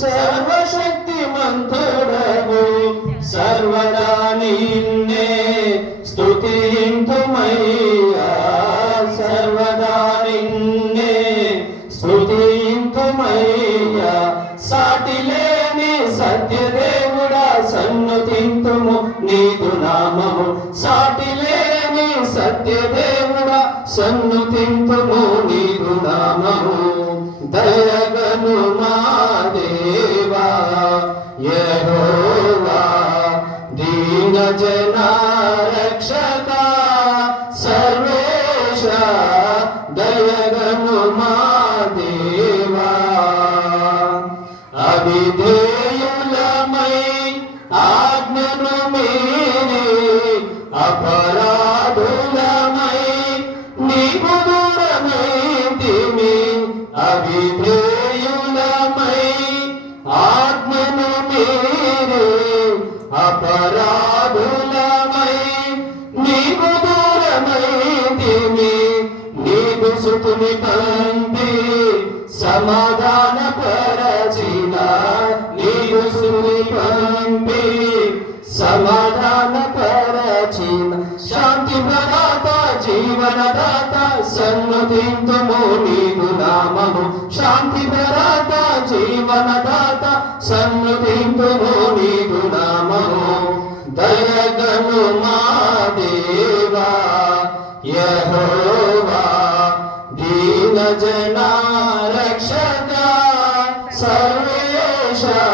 సర్వశక్తి మంతుడవు సర్వదా నిన్నే స్తుతింతుమయ్యా. సర్వదా నిన్నే స్తుతింతుమయ్యా. సాటి లేని సత్యదేవుడా సన్నుతింతుము నీదు నామము. సాటి లేని సత్యదేవుడా సన్నుతింతుము నీదు నామము. దయగను యెహోవా దీన జన రక్షక సర్వేశ దయగను మా దేవా. అవిధేయులమై ఆజ్ఞను సుతుని పంపి సమాధాన పరచిన నీవు సుని పంపి సమాధాన పరచిన శాంతి ప్రదాత జీవనదాత సన్నుతింతుము నీవు నామము. శాంతి ప్రదాత జీవనదాత